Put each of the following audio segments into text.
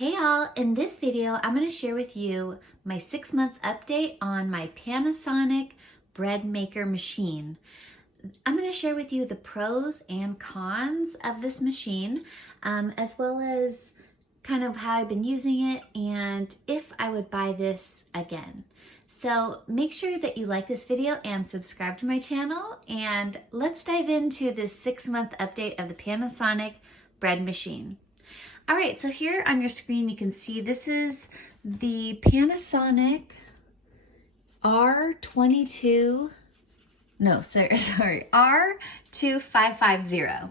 Hey all, in this video I'm going to share with you my 6-month update on my Panasonic bread maker machine. I'm going to share with you the pros and cons of this machine, as well as kind of how I've been using it and if I would buy this again. So make sure that you like this video and subscribe to my channel, and let's dive into this 6-month update of the Panasonic bread machine. All right, so here on your screen you can see this is the Panasonic R2550.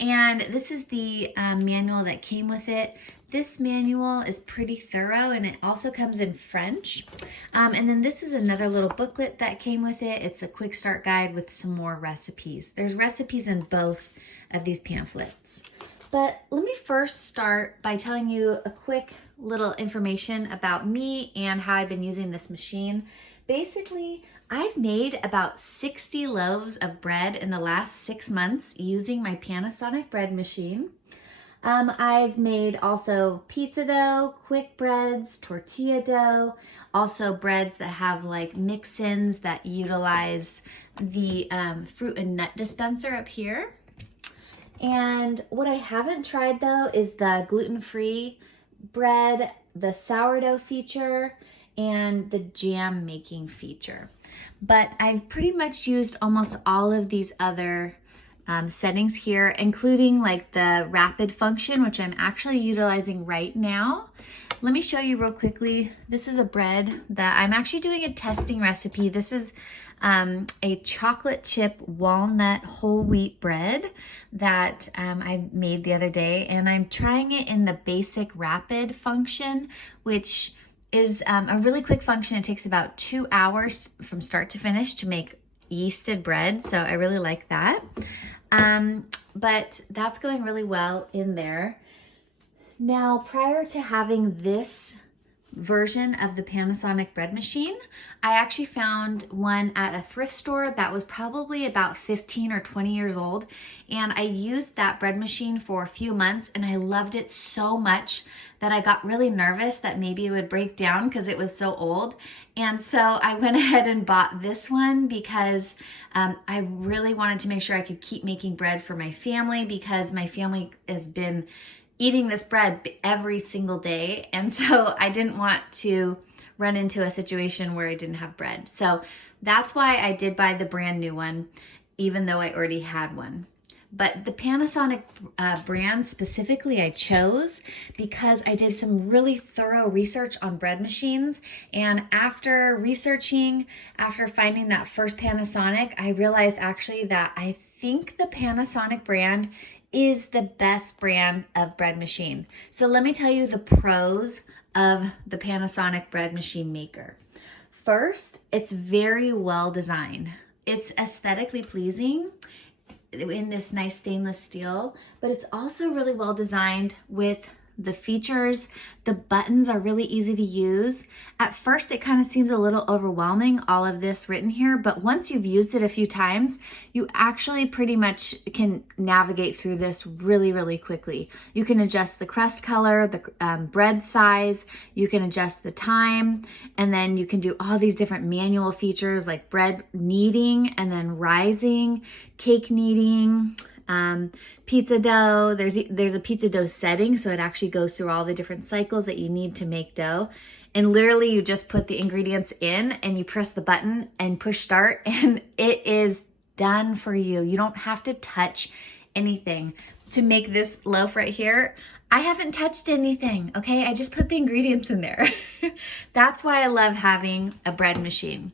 And this is the manual that came with it. This manual is pretty thorough and it also comes in French. And then this is another little booklet that came with it. It's a quick start guide with some more recipes. There's recipes in both of these pamphlets. But let me first start by telling you a quick little information about me and how I've been using this machine. Basically, I've made about 60 loaves of bread in the last 6 months using my Panasonic bread machine. I've made also pizza dough, quick breads, tortilla dough, also breads that have like mix-ins that utilize the fruit and nut dispenser up here. And what I haven't tried though is the gluten-free bread, the sourdough feature, and the jam making feature. But I've pretty much used almost all of these other settings here, including like the rapid function, which I'm actually utilizing right now. Let me show you real quickly. This is a bread that I'm actually doing a testing recipe. This is a chocolate chip walnut whole wheat bread that I made the other day, and I'm trying it in the basic rapid function, which is a really quick function. It takes about 2 hours from start to finish to make yeasted bread, so I really like that. But that's going really well in there. Now, prior to having this version of the Panasonic bread machine, I actually found one at a thrift store that was probably about 15 or 20 years old, and I used that bread machine for a few months and I loved it so much that I got really nervous that maybe it would break down because it was so old. And so I went ahead and bought this one because I really wanted to make sure I could keep making bread for my family, because my family has been eating this bread every single day, and so I didn't want to run into a situation where I didn't have bread. So that's why I did buy the brand new one, even though I already had one. But the Panasonic brand specifically I chose because I did some really thorough research on bread machines, and after researching, after finding that first Panasonic, I realized actually that I think the Panasonic brand is the best brand of bread machine. So let me tell you the pros of the Panasonic bread machine maker. First, it's very well designed. It's aesthetically pleasing in this nice stainless steel, but it's also really well designed with the features. The buttons are really easy to use. At first, it kind of seems a little overwhelming, all of this written here, but once you've used it a few times, you actually pretty much can navigate through this really, really quickly. You can adjust the crust color, the bread size, you can adjust the time, and then you can do all these different manual features like bread kneading and then rising, cake kneading, pizza dough. There's a pizza dough setting, so it actually goes through all the different cycles that you need to make dough. And literally you just put the ingredients in and you press the button and push start and it is done for you. You don't have to touch anything. To make this loaf right here, I haven't touched anything, okay? I just put the ingredients in there. That's why I love having a bread machine.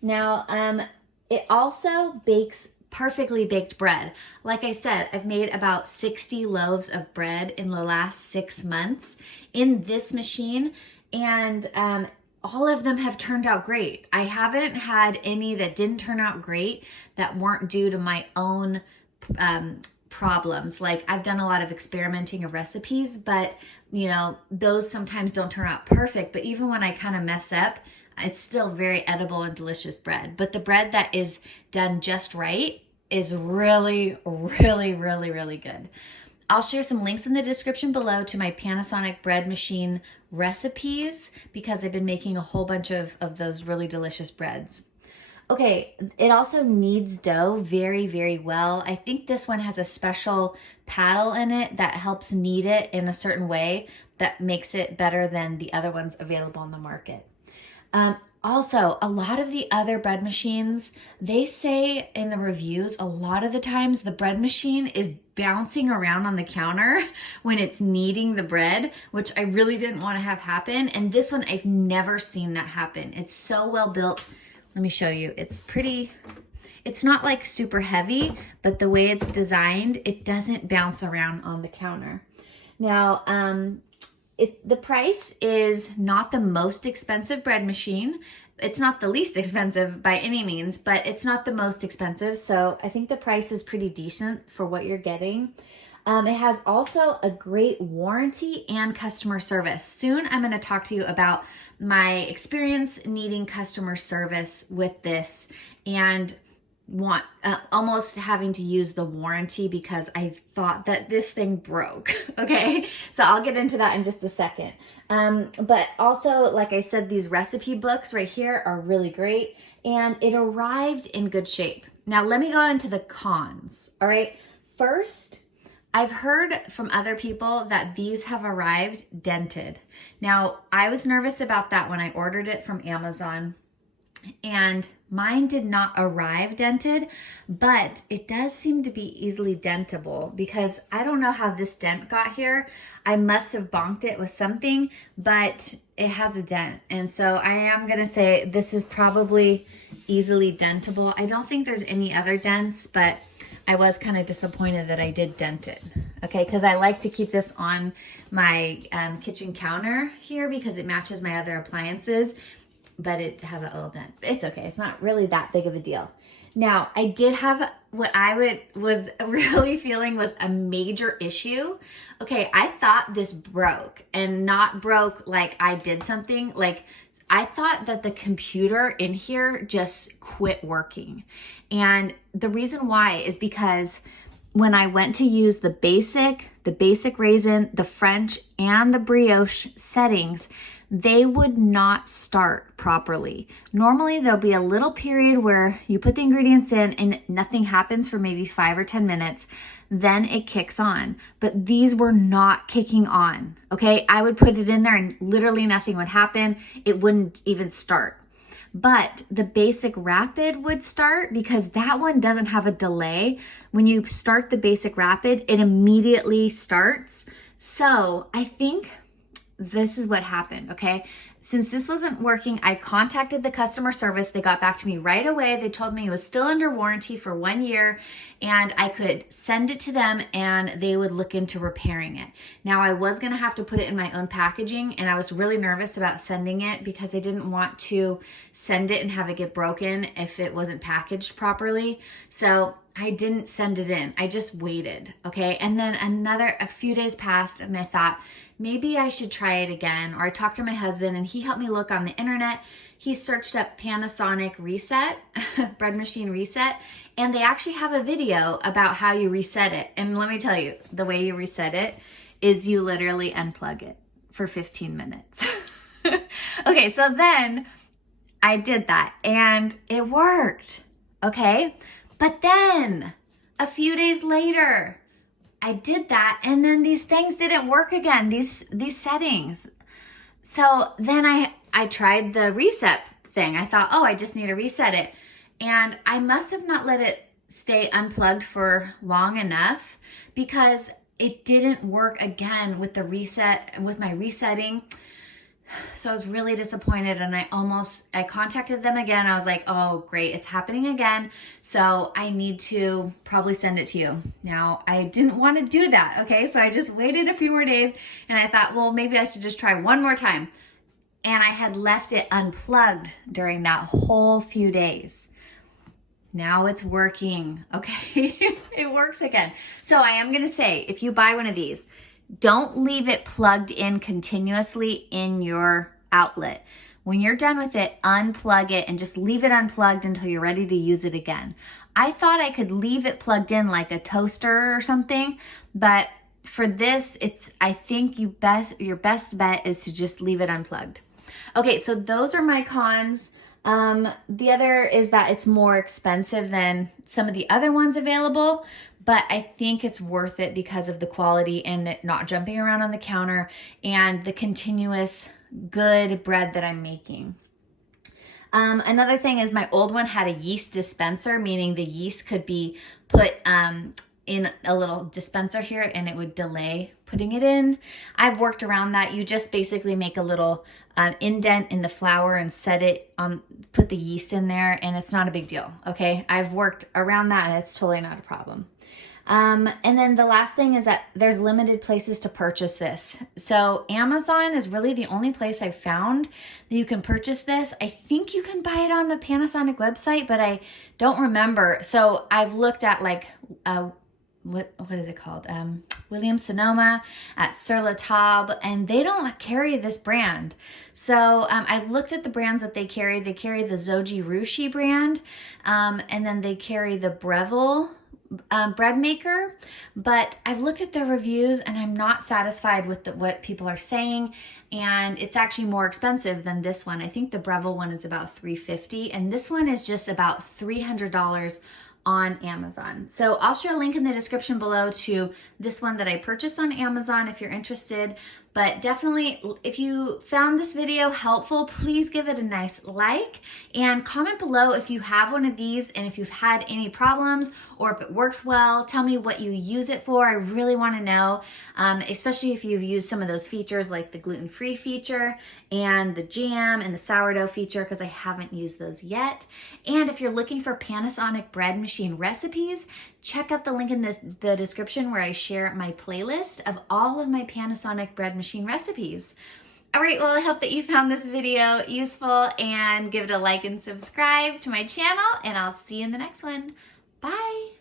Now, it also bakes perfectly baked bread. Like I said, I've made about 60 loaves of bread in the last 6 months in this machine, and all of them have turned out great. I haven't had any that didn't turn out great that weren't due to my own problems. Like, I've done a lot of experimenting of recipes, but you know, those sometimes don't turn out perfect. But even when I kind of mess up, it's still very edible and delicious bread. But the bread that is done just right is really, really, really, really good. I'll share some links in the description below to my Panasonic bread machine recipes because I've been making a whole bunch of those really delicious breads. Okay, it also kneads dough very, very well. I think this one has a special paddle in it that helps knead it in a certain way that makes it better than the other ones available on the market. Also, a lot of the other bread machines, they say in the reviews, a lot of the times the bread machine is bouncing around on the counter when it's kneading the bread, which I really didn't want to have happen. And this one, I've never seen that happen. It's so well built. Let me show you. It's pretty, it's not like super heavy, but the way it's designed, it doesn't bounce around on the counter. Now, the price is not the most expensive bread machine. It's not the least expensive by any means, but it's not the most expensive. So I think the price is pretty decent for what you're getting. It has also a great warranty and customer service. Soon I'm going to talk to you about my experience needing customer service with this and almost having to use the warranty because I thought that this thing broke. Okay, so I'll get into that in just a second. But also, like I said, these recipe books right here are really great, and it arrived in good shape. Now let me go into the cons. All right, first, I've heard from other people that these have arrived dented. Now, I was nervous about that when I ordered it from Amazon, and mine did not arrive dented, but it does seem to be easily dentable because I don't know how this dent got here. I must have bonked it with something, but it has a dent. And so I am going to say this is probably easily dentable. I don't think there's any other dents, but I was kind of disappointed that I did dent it. Okay, because I like to keep this on my kitchen counter here because it matches my other appliances, but it has a little dent. It's okay. It's not really that big of a deal. Now, I did have what I was really feeling was a major issue. Okay, I thought this broke, and not broke like I did something. Like, I thought that the computer in here just quit working. And the reason why is because when I went to use the basic raisin, the French, and the brioche settings, they would not start properly. Normally there'll be a little period where you put the ingredients in and nothing happens for maybe 5 or 10 minutes. Then it kicks on, but these were not kicking on. Okay, I would put it in there and literally nothing would happen. It wouldn't even start. But the basic rapid would start because that one doesn't have a delay. When you start the basic rapid, it immediately starts. So I think this is what happened, okay? Since this wasn't working, I contacted the customer service. They got back to me right away. They told me it was still under warranty for 1 year and I could send it to them and they would look into repairing it. Now, I was gonna have to put it in my own packaging and I was really nervous about sending it because I didn't want to send it and have it get broken if it wasn't packaged properly. So I didn't send it in. I just waited, okay? And then a few days passed and I thought, maybe I should try it again. Or I talked to my husband and he helped me look on the internet. He searched up Panasonic reset, bread machine reset, and they actually have a video about how you reset it. And let me tell you, the way you reset it is you literally unplug it for 15 minutes. Okay, so then I did that and it worked, okay? But then a few days later, I did that and then these things didn't work again, these settings. So then I tried the reset thing. I thought, oh, I just need to reset it. And I must have not let it stay unplugged for long enough because it didn't work again with the reset, with my resetting. So I was really disappointed and I contacted them again. I was like, oh, great, it's happening again. So I need to probably send it to you. Now, I didn't want to do that, okay? So I just waited a few more days and I thought, well, maybe I should just try one more time. And I had left it unplugged during that whole few days. Now it's working, okay? It works again. So I am gonna say, if you buy one of these, don't leave it plugged in continuously in your outlet. When you're done with it, unplug it and just leave it unplugged until you're ready to use it again. I thought I could leave it plugged in like a toaster or something, but for this, I think your best bet is to just leave it unplugged. Okay, so those are my cons. The other is that it's more expensive than some of the other ones available, but I think it's worth it because of the quality and it not jumping around on the counter and the continuous good bread that I'm making. Another thing is my old one had a yeast dispenser, meaning the yeast could be put in a little dispenser here and it would delay putting it in. I've worked around that. You just basically make a little indent in the flour and set it on, put the yeast in there, and it's not a big deal, okay? I've worked around that and it's totally not a problem. And then the last thing is that there's limited places to purchase this. So Amazon is really the only place I've found that you can purchase this. I think you can buy it on the Panasonic website, but I don't remember. So I've looked at like, what is it called? Williams-Sonoma, at Sur La Table, and they don't carry this brand. So I've looked at the brands that they carry. They carry the Zoji Rushi brand, and then they carry the Breville bread maker, but I've looked at their reviews and I'm not satisfied with what people are saying, and it's actually more expensive than this one. I think the Breville one is about $350 and this one is just about $300 on Amazon. So I'll share a link in the description below to this one that I purchased on Amazon if you're interested. But definitely, if you found this video helpful, please give it a nice like and comment below if you have one of these and if you've had any problems or if it works well. Tell me what you use it for. I really want to know, especially if you've used some of those features like the gluten-free feature and the jam and the sourdough feature, because I haven't used those yet. And if you're looking for Panasonic bread machine recipes, check out the link in the description where I share my playlist of all of my Panasonic bread machine recipes. All right, well, I hope that you found this video useful, and give it a like and subscribe to my channel, and I'll see you in the next one. Bye.